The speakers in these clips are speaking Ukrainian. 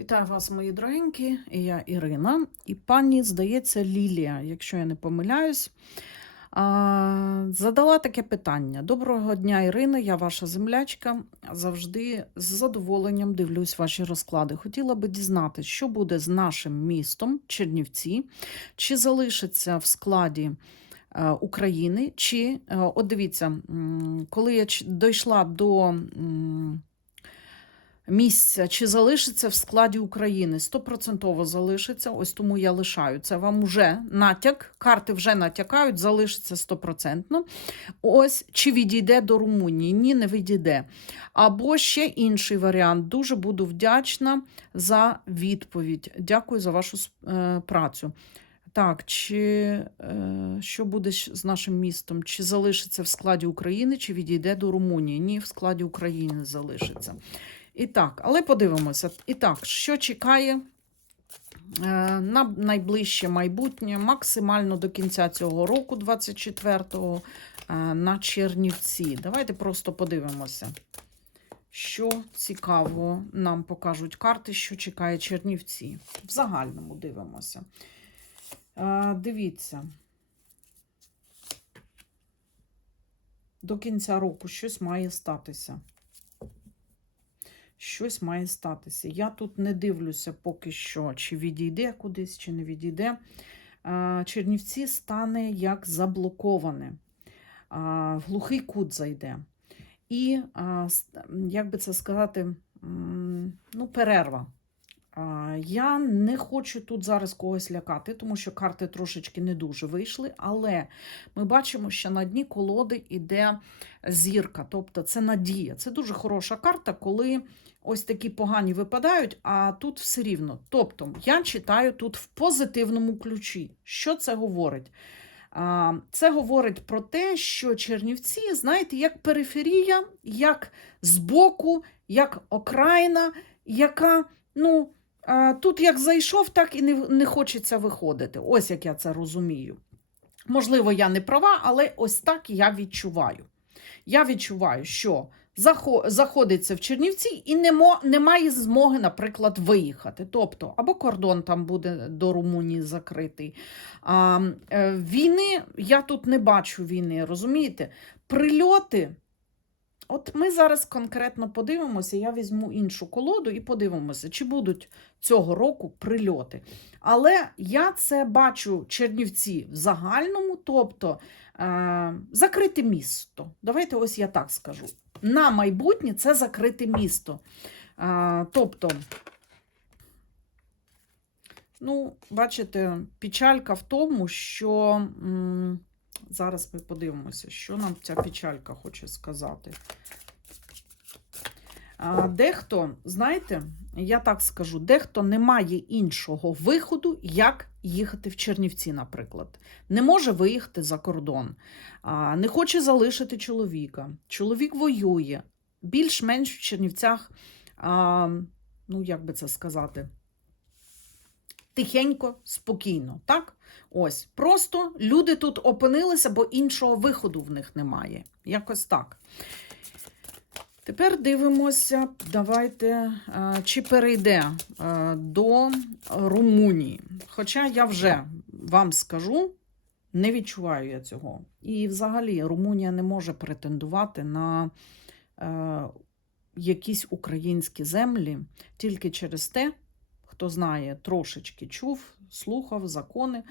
Вітаю вас, мої дорогенькі. Я Ірина і пані, здається, Лілія, якщо я не помиляюсь. Задала таке питання. Доброго дня, Ірина, я ваша землячка. Завжди з задоволенням дивлюсь ваші розклади. Хотіла би дізнатися, що буде з нашим містом Чернівці, чи залишиться в складі е, України, чи, е, от дивіться, коли я дійшла до. Місця, чи залишиться в складі України. Стопроцентово залишиться, ось тому я лишаю. Це вам вже натяк, карти вже натякають, залишиться стопроцентно. Ось чи відійде до Румунії? Ні, не відійде. Або ще інший варіант. Дуже буду вдячна за відповідь. Дякую за вашу е, працю. Так, чи е, що буде з нашим містом? Чи залишиться в складі України, чи відійде до Румунії? Ні, в складі України залишиться. І так, але подивимося. І так, що чекає е, на найближче майбутнє, максимально до кінця цього року, 24-го, е, на Чернівці. Давайте просто подивимося, що цікаво нам покажуть карти, що чекає Чернівці. В загальному дивимося. Е, Дивіться. До кінця року щось має статися щось має статися. Я тут не дивлюся поки що, чи відійде кудись, чи не відійде. Чернівці стане як заблоковане, глухий кут зайде. І, як би це сказати, ну, перерва. Я не хочу тут зараз когось лякати, тому що карти трошечки не дуже вийшли, але ми бачимо, що на дні колоди йде зірка, тобто це надія. Це дуже хороша карта, коли ось такі погані випадають, а тут все рівно. Тобто, я читаю тут в позитивному ключі. Що це говорить? Це говорить про те, що Чернівці, знаєте, як периферія, як збоку, як окраїна, яка, ну, тут як зайшов, так і не, не хочеться виходити. Ось як я це розумію. Можливо, я не права, але ось так я відчуваю. Я відчуваю, що заходиться в Чернівці і немає змоги, наприклад, виїхати. Тобто, або кордон там буде до Румунії закритий. А, е, війни я тут не бачу війни, розумієте? Прильоти. От ми зараз конкретно подивимося, я візьму іншу колоду і подивимося, чи будуть цього року прильоти. Але я це бачу Чернівці в загальному, тобто е, закрите місто. Давайте ось я так скажу. На майбутнє це закрите місто. Е, тобто, ну, бачите, печалька в тому, що м, зараз ми подивимося, що нам ця печалька хоче сказати. Дехто, знаєте, я так скажу, дехто не має іншого виходу, як їхати в Чернівці, наприклад. Не може виїхати за кордон, не хоче залишити чоловіка. Чоловік воює. Більш-менш в Чернівцях, ну як би це сказати, тихенько, спокійно. так? Ось, просто люди тут опинилися, бо іншого виходу в них немає. Якось так. Тепер дивимося, давайте, е, чи перейде е, до Румунії. Хоча я вже вам скажу, не відчуваю я цього. І взагалі Румунія не може претендувати на е, якісь українські землі тільки через те, хто знає, трошечки чув, слухав закони,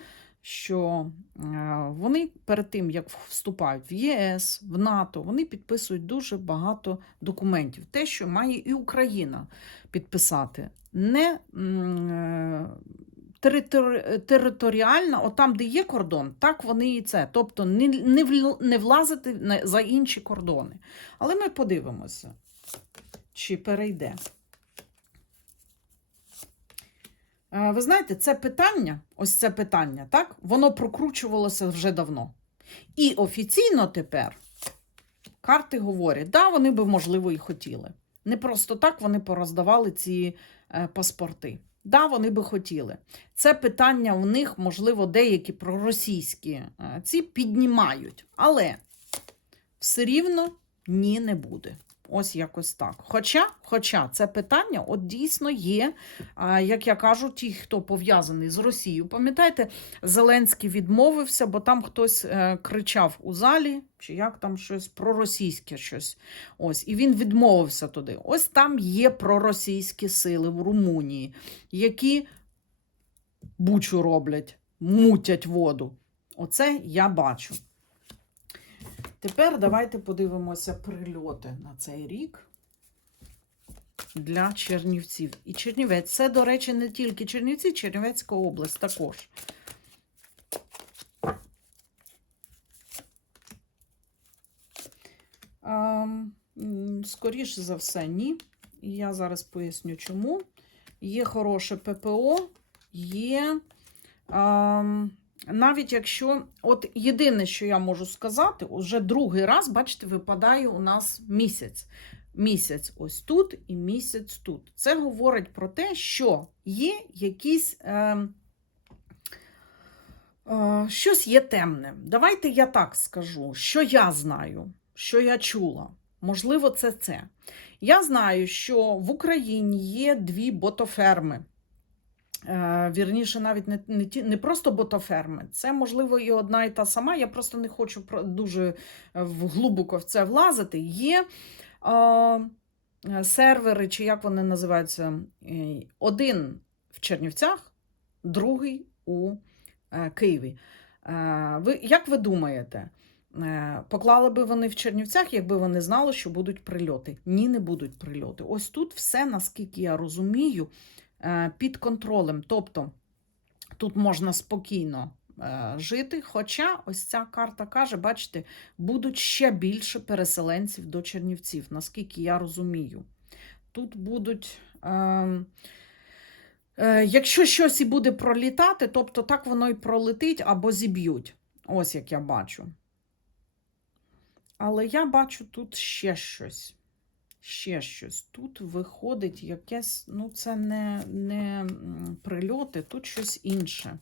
що е, вони перед тим, як вступають в ЄС, в НАТО, вони підписують дуже багато документів. Те, що має і Україна підписати. Не е, територіально, от там, де є кордон, так вони і це. Тобто не, не, не влазити за інші кордони. Але ми подивимося, чи перейде. Е, Ви знаєте, це питання, ось це питання, так, воно прокручувалося вже давно. І офіційно тепер карти говорять, да, вони би, можливо, і хотіли. Не просто так вони пороздавали ці е, паспорти. Да, вони би хотіли. Це питання у них, можливо, деякі проросійські е, ці піднімають. Але все рівно ні не буде. Ось якось так. Хоча, хоча це питання от дійсно є, як я кажу, ті, хто пов'язаний з Росією. Пам'ятаєте, Зеленський відмовився, бо там хтось е, кричав у залі, чи як там щось проросійське щось. Ось, і він відмовився туди. Ось там є проросійські сили в Румунії, які бучу роблять, мутять воду. Оце я бачу. Тепер давайте подивимося прильоти на цей рік для Чернівців. І Чернівець. Це, до речі, не тільки Чернівці, Чернівецька область також. Ем, Скоріше за все, ні. Я зараз поясню, чому. Є хороше ППО, є. ем, навіть якщо, от єдине, що я можу сказати, вже другий раз, бачите, випадає у нас місяць. Місяць ось тут і місяць тут. Це говорить про те, що є якісь. Е, е, щось є темне. Давайте я так скажу, що я знаю, що я чула. Можливо, це це. Я знаю, що в Україні є дві ботоферми. Е, Вірніше, навіть не, не, ті, не просто ботоферми, це, можливо, і одна і та сама. Я просто не хочу дуже е, глибоко в це влазити. Є е, сервери, чи як вони називаються, е, один в Чернівцях, другий у Києві. Е, ви, як ви думаєте, поклали би вони в Чернівцях, якби вони знали, що будуть прильоти? Ні, не будуть прильоти. Ось тут все, наскільки я розумію, під контролем. Тобто тут можна спокійно е, жити. Хоча ось ця карта каже, бачите, будуть ще більше переселенців до Чернівців, наскільки я розумію. Тут будуть. Е, е, Якщо щось і буде пролітати, тобто так воно і пролетить або зіб'ють. Ось як я бачу. Але я бачу тут ще щось. Ще щось. Тут виходить якесь, ну, це не, не прильоти, тут щось інше.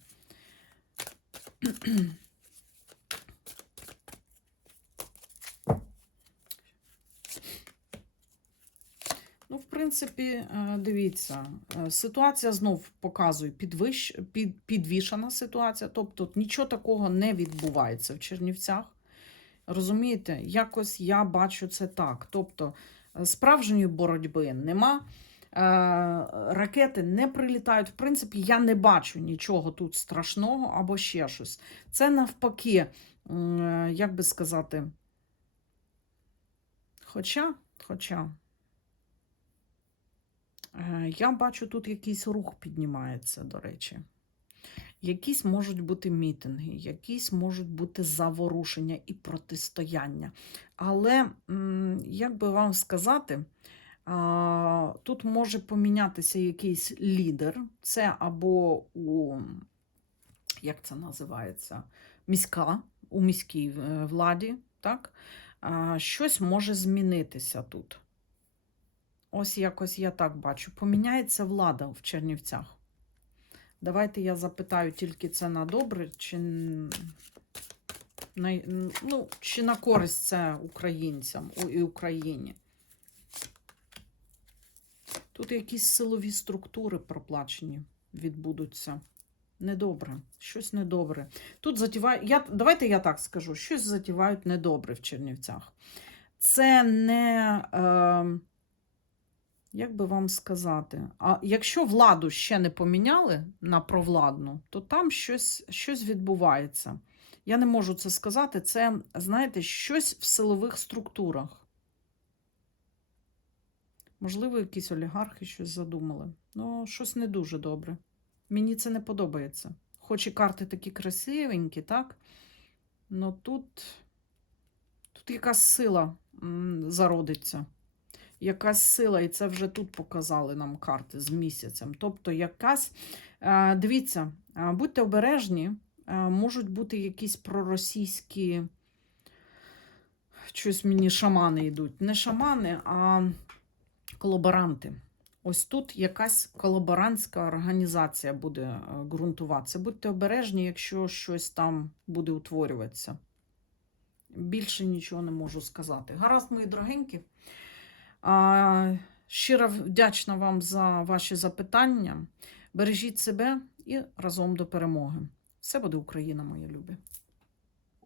Ну, в принципі, е, дивіться, е, ситуація знов показує підвищ... під... підвішана ситуація, тобто нічого такого не відбувається в Чернівцях. Розумієте, якось я бачу це так. Тобто справжньої боротьби нема. Е, Ракети не прилітають. В принципі, я не бачу нічого тут страшного або ще щось. Це навпаки, е, як би сказати, хоча, хоча. Е, Я бачу, тут якийсь рух піднімається, до речі. Якісь можуть бути мітинги, якісь можуть бути заворушення і протистояння. Але, як би вам сказати, тут може помінятися якийсь лідер. Це або у, як це називається, міська, у міській е, владі, так? Щось може змінитися тут. Ось якось я так бачу. Поміняється влада в Чернівцях. Давайте я запитаю тільки це на добре, чи на, ну, чи на користь це українцям і Україні. Тут якісь силові структури проплачені відбудуться. Недобре, щось недобре. Тут затівають, я, давайте я так скажу, щось затівають недобре в Чернівцях. Це не. Е, як би вам сказати, а якщо владу ще не поміняли на провладну, то там щось, щось відбувається. Я не можу це сказати. Це, знаєте, щось в силових структурах. Можливо, якісь олігархи щось задумали. Ну, щось не дуже добре. Мені це не подобається. Хоч і карти такі красивенькі, так? Ну тут, тут якась сила зародиться якась сила, і це вже тут показали нам карти з місяцем. Тобто, якась, е, дивіться, е, будьте обережні, е, можуть бути якісь проросійські, щось мені шамани йдуть. Не шамани, а колаборанти. Ось тут якась колаборантська організація буде ґрунтуватися. Будьте обережні, якщо щось там буде утворюватися. Більше нічого не можу сказати. Гаразд, мої дорогенькі. Щиро вдячна вам за ваші запитання. Бережіть себе і разом до перемоги. Все буде Україна, мої любі.